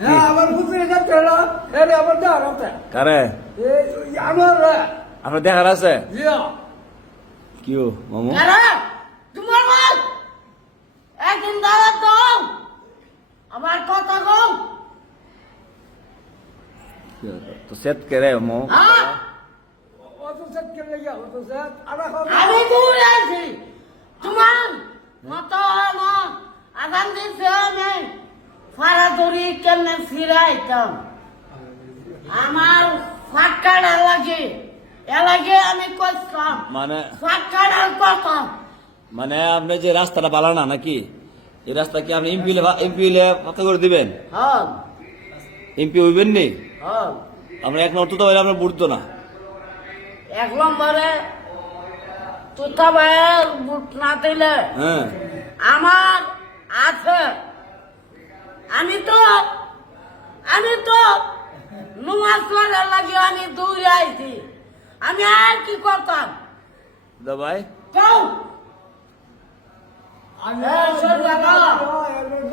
হ্যাঁ আমার পুত্রের কাছে এলো এরে আমার দেওয়ার আছে কারে আমার আপনার দেখার আছে ইয়া কি ও মামু আরে তোমার বল একদিন দাওয়াত দাও আমার কথা কও তো সেট করে মামু হ্যাঁ অত সেট করে গিয়া অত সেট আরা আমি দূর আছি তোমার মতো না আদান দিছে আমি ফারা দড়ি কেমনে ফিরাইতাম আমার ফাটকাটা লাগে আমি কইতাম মানে ফাটকাটার কথা মানে আপনি যে রাস্তাটা ভালো না নাকি এই রাস্তা কি আপনি এমপিলে পাকা করে দিবেন হ্যাঁ এমপি হইবেন নি হ্যাঁ আমরা এক নতুন তো আপনার বুঝতো না এক নম্বরে তুতা ভাইয়ের বুট না দিলে হ্যাঁ আমার আছে আমি তো নুমাজ পড়ার লাগে আমি দৌড়ে আইছি আমি আর কি করতাম দা ভাই কেউ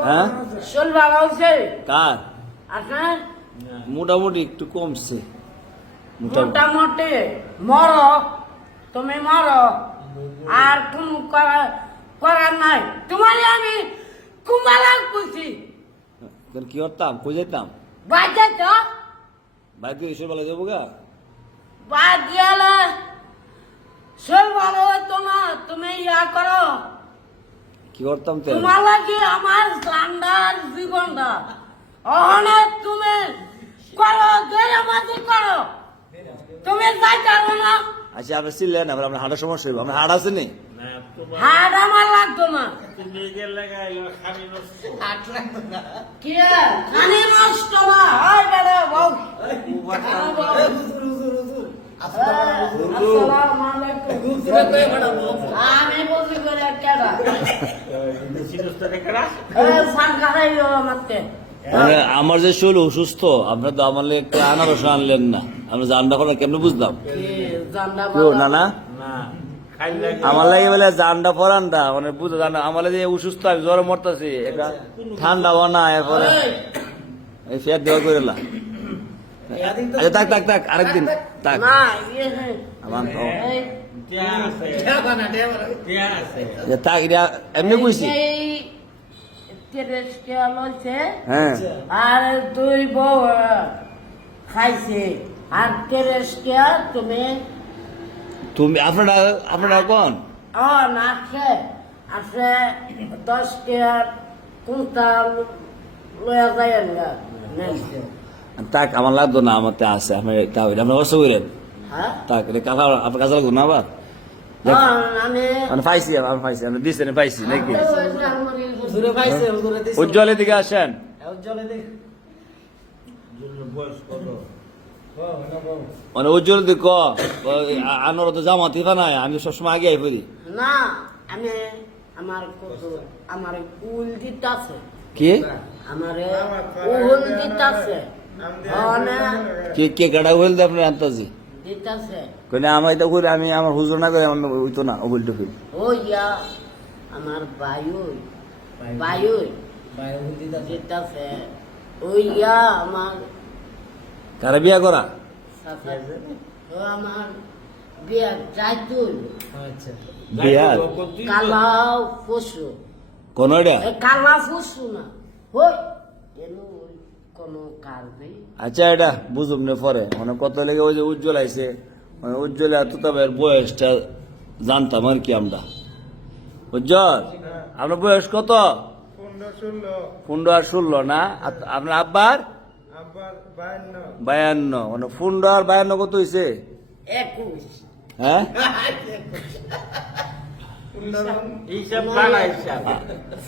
হ্যাঁ শোল বাবা হচ্ছে কার আপনার মোটামুটি একটু কমছে মোটামুটি মোটামুটি তুমি মরো আর কোন করার নাই তোমার আমি কুমালার খুশি কি করতাম কই যেতাম বাজে তো বাইক দিয়ে এসে বেলা যাবো গা বাদ গেলে শোল ভালো হতো না তুমি ইয়া করো কি করতাম তো তোমার লাগে আমার ঠান্ডার জীবনটা অনেক তুমি করো গেরামাজি করো তুমি যাই করো না আচ্ছা আপনি ছিলেন আবার আপনার হাঁটার সমস্যা হইব আপনার হাট আছে নি হাট আমার লাগতো না কি খানি নষ্ট না হয় বেড়া বউ আসসালামু আলাইকুম আমি বুঝি করে কেডা সরকারাইলো আমাকে মানে আমার যে শরীর অসুস্থ আপনার তো আমার লাগে একটা আনারস আনলেন না আমরা জানটা ফলা কেমনে বুঝলাম কেউ না না আমার লাগে বলে জানটা ফরানটা মানে বুঝতে জানা আমার লাগে যে অসুস্থ আমি জ্বরে মরতেছি একটা ঠান্ডা বানা এরপরে এই ফের দেওয়া করে না আচ্ছা থাক আরেকদিন থাক না আমার তো এই থাক এটা এমনি কইছি হ্যাঁ আর দুই বউ খাইছে আর তেরেসকে তুমি তুমি আপনারা কোন আছে আছে 10 টাকার কুইন্টাল লয়া যায় না তাক আমার লাগতো না আমার আছে আপনি তাও এটা আপনার অবস্থা করেন হ্যাঁ তাক এটা কাকা আপনার কাছে লাগতো না আবার আমি আমি পাইছি আমি দিচ্ছেন পাইছি নাকি উজ্জ্বলের দিকে আসেন মানে উজ্জ্বল দিক আনোর তো জামা তিফা নাই আমি সবসময় আগে আই পড়ি না আমি আমার উল দিতাছে কি আমার উল দিতাছে কে গাড়া হইল দে আপনার আন্তাজি দিতাছে কইনা আমি এটা করি আমি আমার হুজুর না করে আমার হইতো না ওগুল টুকুল ও ইয়া আমার বায়ু দিতাছে ও ইয়া আমার কারে বিয়া করা ও আমার বিয়া যাইতুল বিয়া কালাও পশু কোন এটা কালা পশু না হই এনো কোনো কাল নেই আচ্ছা এটা বুঝুম না পরে মানে কত লেগে ওই যে উজ্জ্বল আইছে মানে উজ্জ্বল এত তবে বয়সটা জানতাম আর কি আমরা উজ্জ্বল আপনার বয়স কত 15 আর 16 না আপনার আব্বার 52 মানে 15 আর 52 কত হয়েছে 21 হ্যাঁ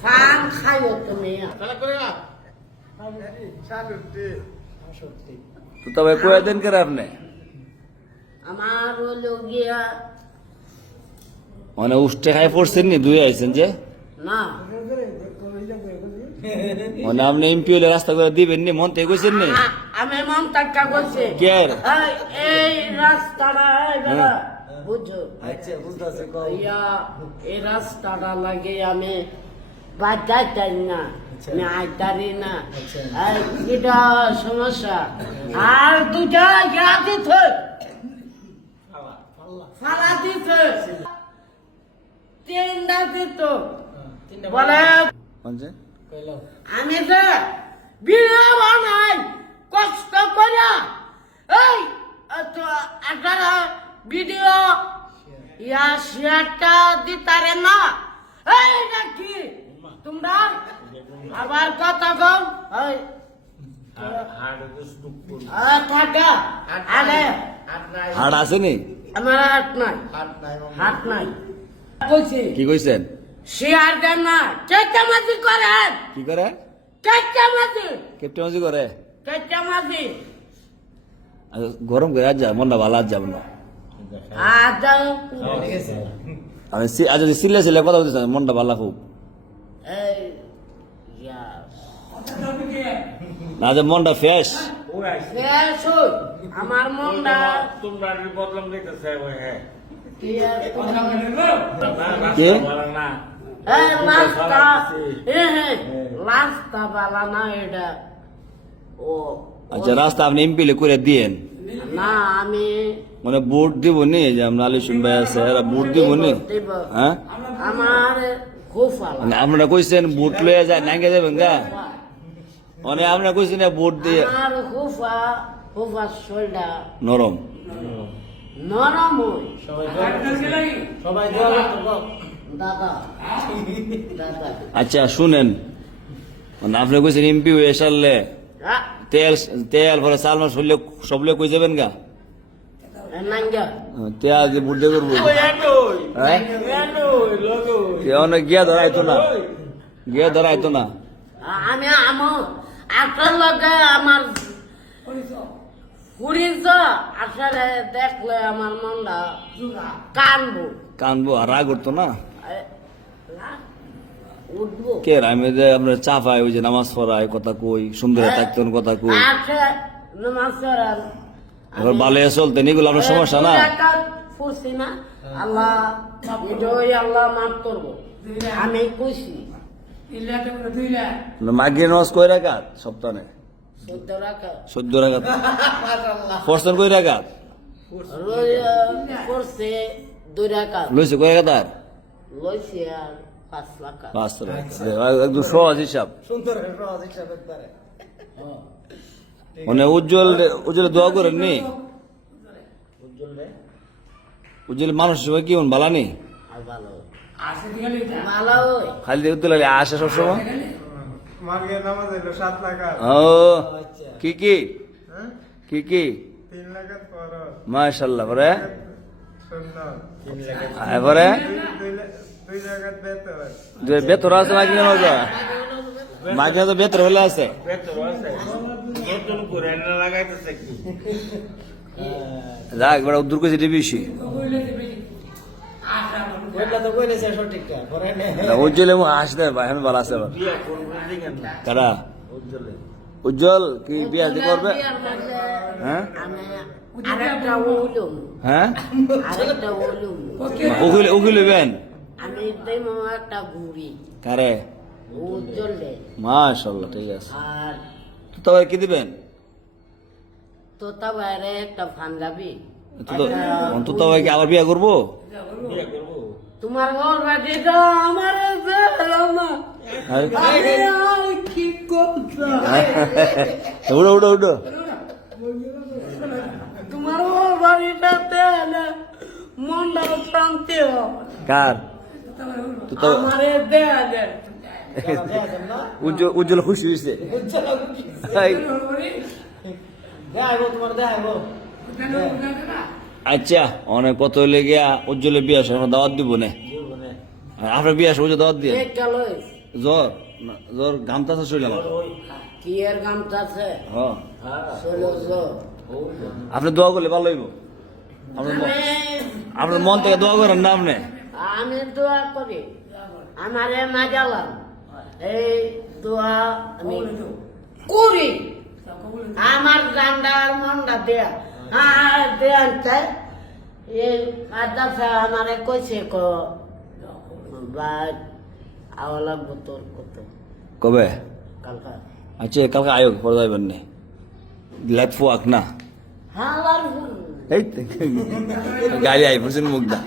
ফান খাইও তুমি তো তবে কয়ে দিন করে আপনি আমার হলো গিয়া মানে উষ্টে খাই পড়ছেন নি দুই আইছেন যে না মানে আপনি এমপি হলে রাস্তা করে দিবেন নি মন থেকে কইছেন নি আমি মন টাকা করছি কে এই রাস্তাটা বুঝো আচ্ছা বুঝতেছে ইয়া এই রাস্তাটা লাগে আমি বাজাইতাই না আমি আইতারি না আর এটা সমস্যা আর দুটা গাতি থই ফালা দিত তিনটা দিত বলে বলছে আমি যে ভিডিও বানাই কষ্ট করে এই তো একটা ভিডিও ইয়া শেয়ারটা দিতারে না এই নাকি তোমরা আবার কথা কম এই থাকা আরে হাট আসেনি আমার হাত নাই কইছি কি কইছেন শেয়ার দেন না চেষ্টামাজি করেন কি করে চেষ্টামাজি কেপটেমাজি করে চেষ্টামাজি গরম করে আজ যা মনটা ভালো আজ যাব না আজ আমি আজ যদি সিলে সিলে কথা বলতে মনটা ভালো খুব এই ইয়া না যে মনটা ফ্রেশ শেষ হই আমার মনটা তোমরা বদলাম দেখতেছে হ্যাঁ কি আর কি এই লাস্টটা লাস্টটা বালা না এটা ও আচ্ছা রাস্তা আপনি এমপিলে করে দিয়েন না আমি মানে ভোট দিব নি যে আমরা আলী শুনবাই আছে এরা ভোট দিব নি দিব। হ্যাঁ আমার খুব ভালো মানে আপনারা কইছেন ভোট লয়ে যায় নাঙ্গে যাবেন গা মানে আপনারা কইছেন ভোট দিয়ে আমার হুফা শরীরটা নরম নরম হই সবাই দাদা দাদা আচ্ছা শুনেন মানে আপনি কইছেন এমপি হয়ে সারলে তেল তেল ভরে চাল মাস হইলে সবলে কই যাবেন গা নাঙ্গা তেল দিয়ে ভোট দিয়ে করবো হ্যাঁ কেউ না গিয়া ধরাইতো না গিয়া ধরাইতো না আমি আমার আপনার লগে আমার পুরিস আসলে দেখলে আমার মনটা কানবো কানবো আর রাগ করতো না উঠবো কে আমি যে আমরা চাপাই ওই যে নামাজ পড়াই কথা কই সুন্দর থাকতেন কথা কই আচ্ছা নমস্কার এবার ভালো চলতেন এগুলো আপনার সমস্যা না ফুরছি না আল্লাহ এটাই আল্লাহ মাফ করবো আমি খুশি মাগিয়ে নামাজ কই রাখাত সপ্তাহে 14 রাখা 14 রাখাত পড়ছেন কই রাখাত করছে 2 রাখা লইছে কই রাখাত আর লইছে আর 5 রাখা 5 রাখাত একদম সহজ হিসাব মানে উজ্জ্বল দোয়া করেন নি উজ্জ্বল মানুষ সবাই কি ভালো নি আর ভালো ভালো ওই খালি উজ্জ্বল আসে সবসময় মার্গের নামাজ হইলো 7 লাখ ও কি কি কি কি 3 লাখ পর মাশাআল্লাহ পরে সুন্দর এবারে 2 জায়গা বেতর যে বেতর আছে মাঝে মাঝে মাঝে তো বেতর হলে আছে নতুন করে লাগাইতেছে কি যাক বড় দূর কইছে বেশি উজ্জ্বল এবং আসতে ভাই আমি ভালো আছে এবার বিয়া করবে দেখেন না কারা উজ্জ্বল কি বিয়া দি করবে বিয়ার মাঝে হ্যাঁ আমি আরেকটা উলুম হ্যাঁ আরেকটা উলুম উকিল হইবেন আমি দেবো একটা বুড়ি কারে উজ্জ্বলে মাশাআল্লাহ ঠিক আছে আর তো তবে কি দিবেন তোতা বাইরে একটা পাঞ্জাবি তো তবে কি আবার বিয়া করবো বিয়া করবো তোমার ঘর বাড়িটা আমার হ্যাঁ? কি করছো উঠো উঠো উঠো তোমার ঘর বাড়িটাতে মনটা শান্তি কার তো তো আমারে দেয়া যায় উজ্জ্বল খুশি হয়েছে আচ্ছা অনেক কত হইলে গিয়া উজ্জ্বলের বিয়া আসে আমরা দাওয়াত দিব না আপনার বিয়া আসে দাওয়াত দিয়ে গেল জ্বর জ্বর ঘামতাছে শরীর আমার কি এর গামটা আছে হ্যাঁ চলো জো আপনি দোয়া করলে ভালো হইব আপনার মন থেকে দোয়া করেন না আপনি আমি দোয়া করি আমারে না জ্বালাম এই দোয়া আমি করি আমার গান্ডার মনটা দেয়া আর দেয়ান চাই এই মাদ্রাসা আমারে কইছে বা আওয়ালা বোতল কত কবে আচ্ছা কালকে আয়োগ পরে যাবেন না লাইফ ফুয়াক না হালার এই তো, গাড়ি আই পড়ছেন মুখ দা